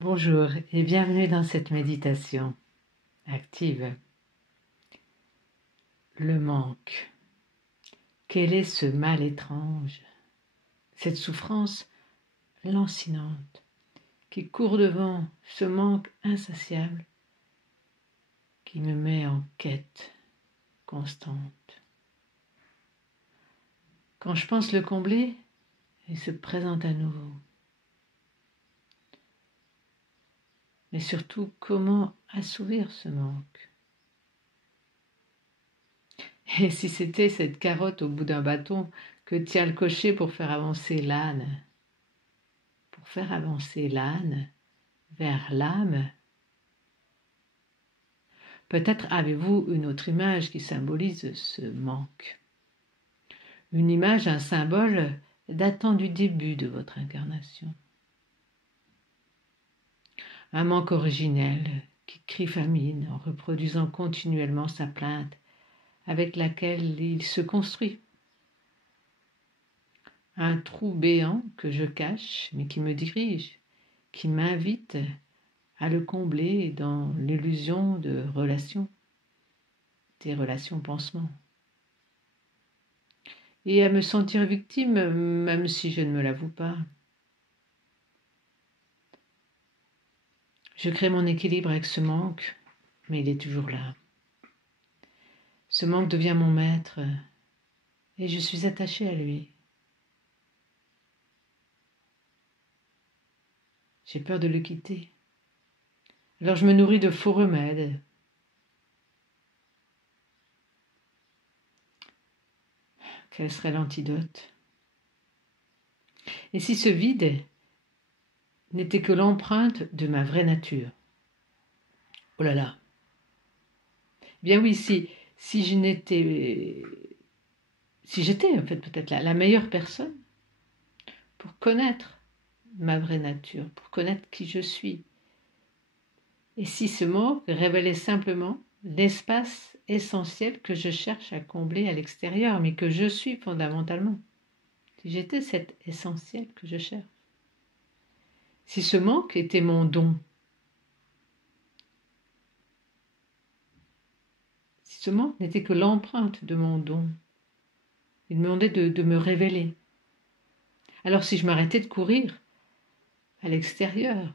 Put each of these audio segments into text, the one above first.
Bonjour et bienvenue dans cette méditation active. Le manque. Quel est ce mal étrange, cette souffrance lancinante qui court devant ce manque insatiable qui me met en quête constante. Quand je pense le combler, il se présente à nouveau. Mais surtout, comment assouvir ce manque? Et si c'était cette carotte au bout d'un bâton que tient le cocher pour faire avancer l'âne vers l'âme? Peut-être avez-vous une autre image qui symbolise ce manque. Une image, un symbole datant du début de votre incarnation. Un manque originel qui crie famine en reproduisant continuellement sa plainte avec laquelle il se construit. Un trou béant que je cache mais qui me dirige, qui m'invite à le combler dans l'illusion de relations, des relations pansements. Et à me sentir victime même si je ne me l'avoue pas. Je crée mon équilibre avec ce manque, mais il est toujours là. Ce manque devient mon maître et je suis attachée à lui. J'ai peur de le quitter. Alors je me nourris de faux remèdes. Quel serait l'antidote? Et si ce vide n'était que l'empreinte de ma vraie nature? Oh là là! Bien oui, si j'étais en fait peut-être la meilleure personne pour connaître ma vraie nature, pour connaître qui je suis. Et si ce manque révélait simplement l'espace essentiel que je cherche à combler à l'extérieur, mais que je suis fondamentalement. Si j'étais cet essentiel que je cherche. Si ce manque était mon don. Si ce manque n'était que l'empreinte de mon don. Il me demandait de me révéler. Alors si je m'arrêtais de courir à l'extérieur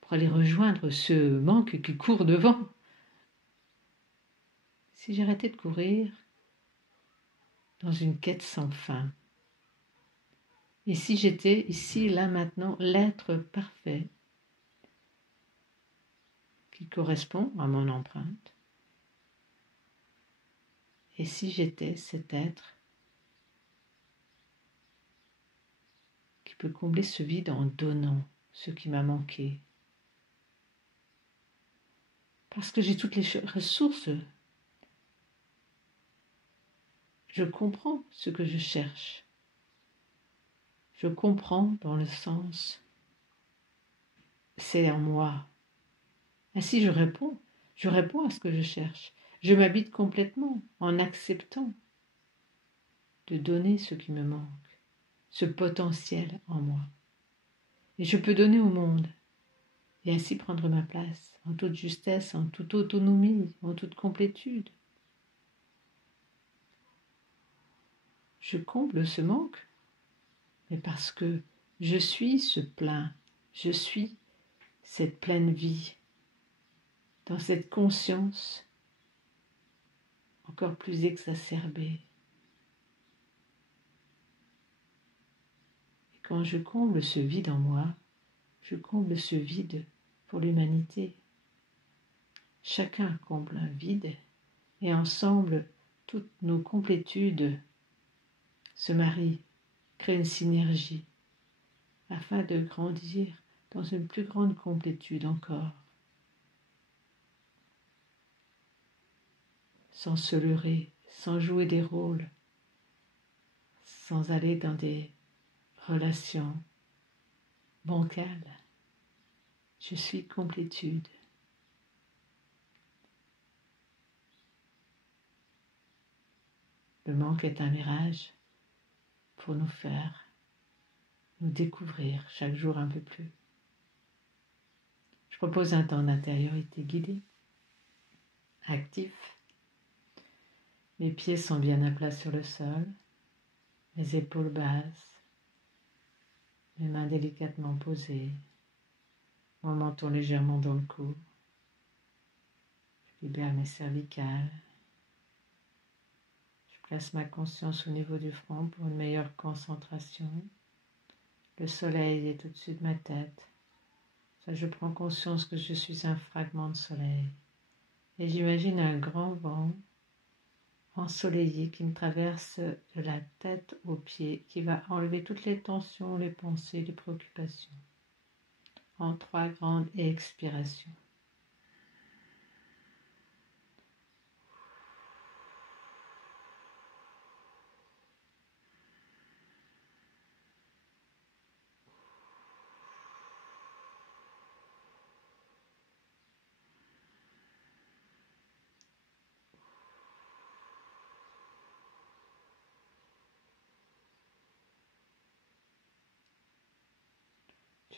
pour aller rejoindre ce manque qui court devant, si j'arrêtais de courir dans une quête sans fin, et si j'étais ici, là, maintenant, l'être parfait qui correspond à mon empreinte, et si j'étais cet être qui peut combler ce vide en donnant ce qui m'a manqué, parce que j'ai toutes les ressources, je comprends ce que je cherche, je comprends dans le sens c'est en moi. Ainsi je réponds à ce que je cherche, je m'habite complètement en acceptant de donner ce qui me manque, ce potentiel en moi. Et je peux donner au monde et ainsi prendre ma place en toute justesse, en toute autonomie, en toute complétude. Je comble ce manque, mais parce que je suis ce plein, je suis cette pleine vie, dans cette conscience encore plus exacerbée. Et quand je comble ce vide en moi, je comble ce vide pour l'humanité. Chacun comble un vide et ensemble, toutes nos complétudes se marient, créent une synergie afin de grandir dans une plus grande complétude encore, sans se leurrer, sans jouer des rôles, sans aller dans des relations bancales. Je suis complétude. Le manque est un mirage pour nous faire nous découvrir chaque jour un peu plus. propose un temps d'intériorité guidée, actif. Mes pieds sont bien à plat sur le sol, mes épaules basses, mes mains délicatement posées, mon menton légèrement dans le cou. Je libère mes cervicales. Je place ma conscience au niveau du front pour une meilleure concentration. Le soleil est au-dessus de ma tête. Ça, je prends conscience que je suis un fragment de soleil. Et j'imagine un grand vent ensoleillé qui me traverse de la tête aux pieds, qui va enlever toutes les tensions, les pensées, les préoccupations. En 3 grandes expirations.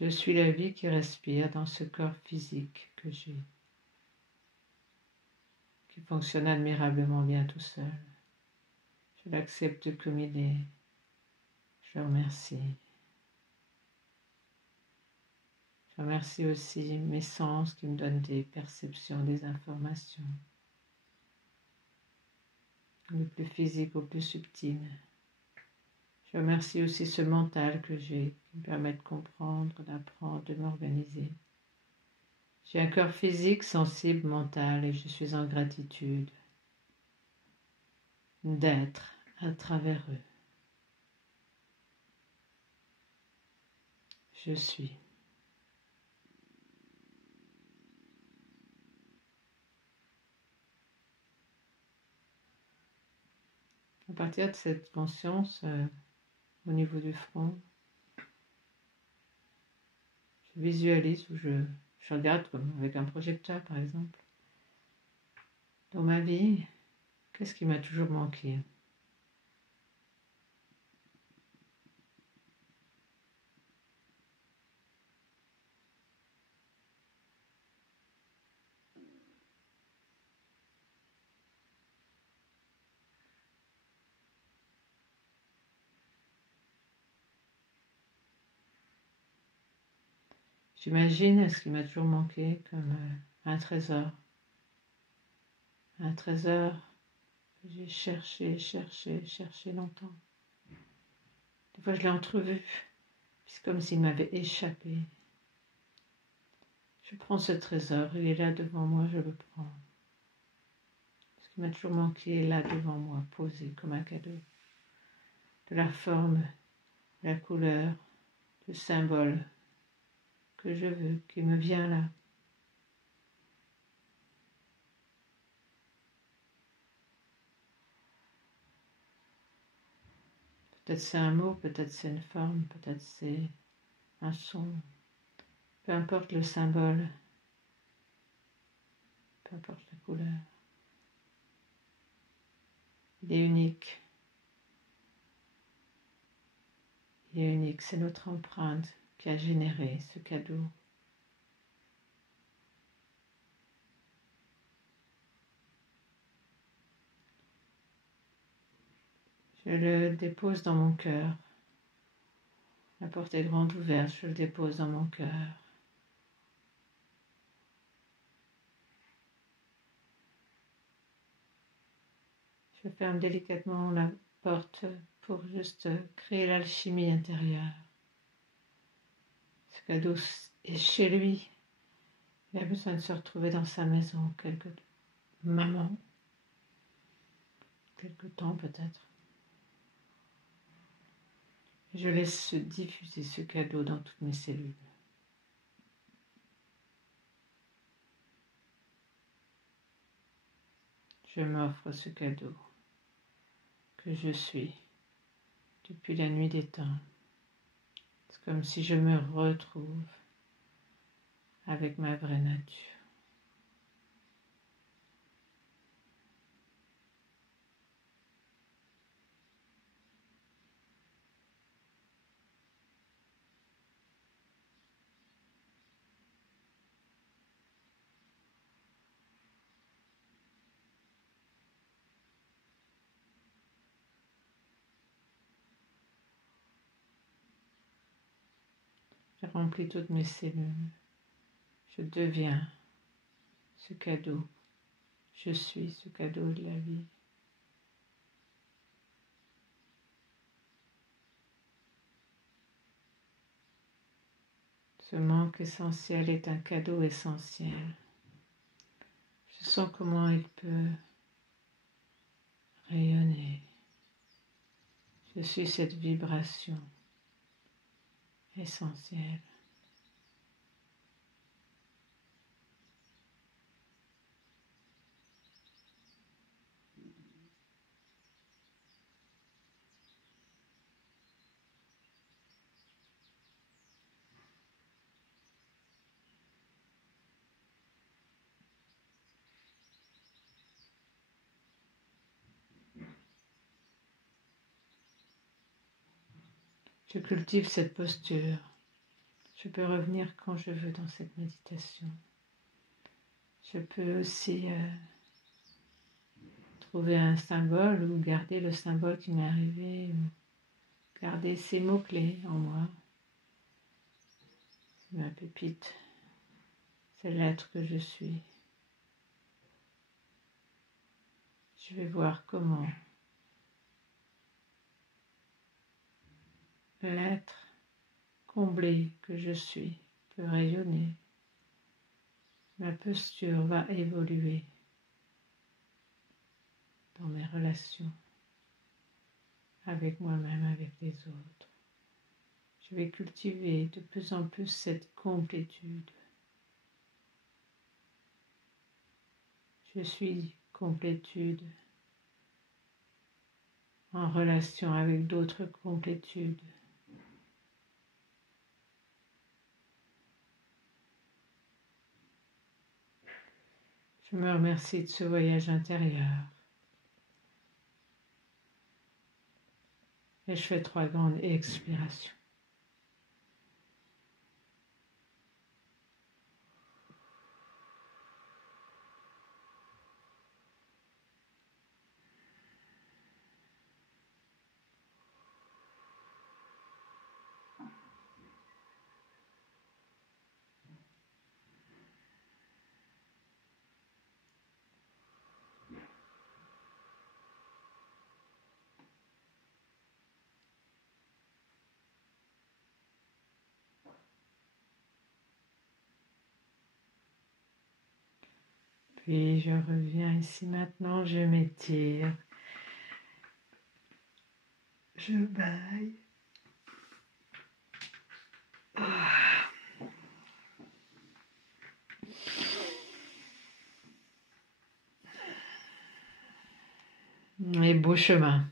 Je suis la vie qui respire dans ce corps physique que j'ai, qui fonctionne admirablement bien tout seul. Je l'accepte comme il est. Je le remercie. Je remercie aussi mes sens qui me donnent des perceptions, des informations, du plus physique au plus subtil. Je remercie aussi ce mental que j'ai, qui me permet de comprendre, d'apprendre, de m'organiser. J'ai un corps physique, sensible, mental, et je suis en gratitude d'être à travers eux. Je suis. À partir de cette conscience, au niveau du front, je visualise ou je regarde comme avec un projecteur par exemple. Dans ma vie, qu'est-ce qui m'a toujours manqué? J'imagine ce qui m'a toujours manqué comme un trésor. Un trésor que j'ai cherché longtemps. Des fois je l'ai entrevu, c'est comme s'il m'avait échappé. Je prends ce trésor, il est là devant moi, je le prends. Ce qui m'a toujours manqué est là devant moi, posé comme un cadeau. De la forme, de la couleur, du symbole que je veux, qui me vient là. Peut-être c'est un mot, peut-être c'est une forme, peut-être c'est un son. Peu importe le symbole, peu importe la couleur. Il est unique. Il est unique, c'est notre empreinte qui a généré ce cadeau. Je le dépose dans mon cœur. La porte est grande ouverte, je le dépose dans mon cœur. Je ferme délicatement la porte pour juste créer l'alchimie intérieure. Ce cadeau est chez lui. Il a besoin de se retrouver dans sa maison, quelque temps peut-être. Je laisse se diffuser ce cadeau dans toutes mes cellules. Je m'offre ce cadeau que je suis depuis la nuit des temps. C'est comme si je me retrouve avec ma vraie nature. remplit toutes mes cellules. Je deviens ce cadeau. Je suis ce cadeau de la vie. Ce manque essentiel est un cadeau essentiel. Je sens comment il peut rayonner. Je suis cette vibration essentielle. Je cultive cette posture. Je peux revenir quand je veux dans cette méditation. Je peux aussi trouver un symbole ou garder le symbole qui m'est arrivé, ou garder ces mots-clés en moi. C'est ma pépite, c'est l'être que je suis. Je vais voir comment l'être comblé que je suis peut rayonner. Ma posture va évoluer dans mes relations avec moi-même, avec les autres. Je vais cultiver de plus en plus cette complétude. Je suis complétude en relation avec d'autres complétudes. Je me remercie de ce voyage intérieur. Et je fais 3 grandes expirations. Puis je reviens ici maintenant, je m'étire, je baille. Et beau chemin.